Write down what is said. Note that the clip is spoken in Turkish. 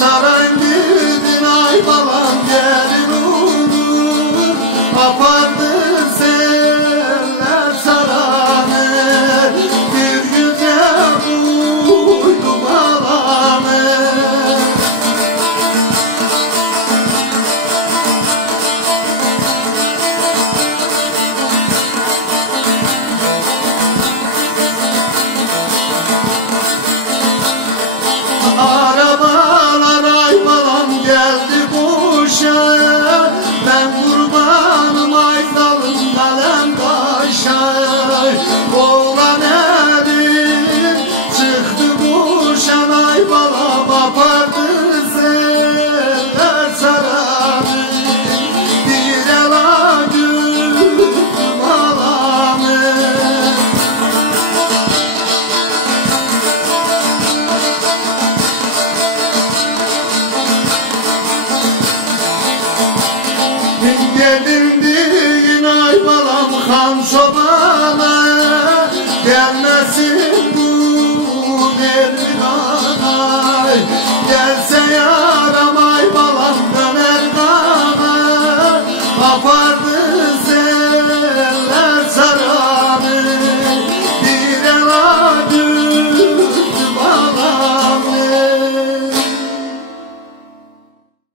Sarayın girdin ay balam gelin olur. Kapandı seller saranı. Bir güne uydum alanı. Arabalar ay balam geldi boşa. Ben kurbanım ay dalım kalem taşa. Oğlan elim çıktı boşa ay balam apardı seller saranı. Bir ela güldüm alanı. Gelindiğin ay balam kan sobana. Gelmesin bu derin anay. Gelse ya